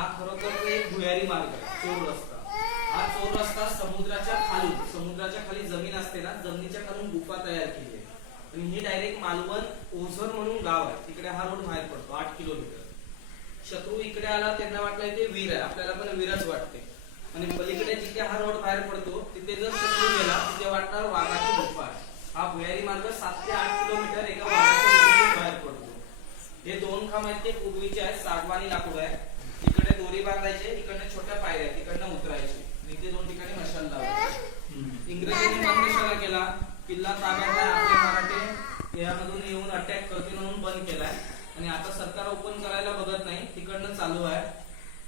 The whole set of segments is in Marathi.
हा खरोखर एक भुयारी मार्ग आहे, चोर रस्ता. हा चोर रस्ता समुद्राच्या खाली जमीन असते ना, जमिनीच्या खालून गुफा तयार केली आहे. आणि ही डायरेक्ट मालवण ओझर म्हणून गाव आहे, तिकडे हा रोड बाहेर पडतो 8 किलोमीटर. शत्रू इकडे आला, त्यांना वाटलं ते वीर आहे, आपल्याला पण वीरच वाटते. आणि पलीकडे जिथे हा रोड बाहेर पडतो तिथे जर शत्रू गेला तिथे वाटणार वाघाची गुफा आहे. हा भुयारी मार्ग 7 ते 8 किलोमीटर एका वाघाच्या गुफेतून बाहेर पडतो. हे 2 खांब आहेत ते पूर्वीचे आहेत, सागवानी लाकूड आहे. इकडे दोरी बांधायचे, इकडे छोट्या पायऱ्या, तिकडनं उतरायचे. इथे 2 ठिकाणी मशाल लावायचे. इंग्रजांनी बंदशाला केला, किल्ला ताब्यात आहे, आपले मराठे यामधून येऊन अटॅक करतील म्हणून बंद केलाय. आणि आता सरकार ओपन करायला बघत नाही, तिकडनं चालू आहे.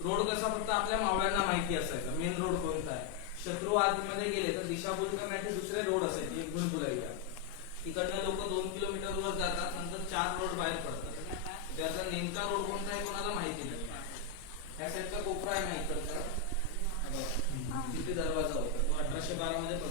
रोड कसा फक्त आपल्या मावळ्यांना माहिती असायचा, मेन रोड कोणता आहे. शत्रू आतमध्ये गेले तर दिशाभूल करण्याचे दुसरे रोड असायचे, एक भुलभुलैया. तिकडनं लोक 2 किलोमीटर वर जातात, नंतर 4 रोड बाहेर पडतात. त्याचा नेमका रोड कोणता आहे कोणाला माहिती नाही. ह्या साईडचा कोपरा आहे ना इकडचा, तिथे दरवाजा होता, तो 1812 मध्ये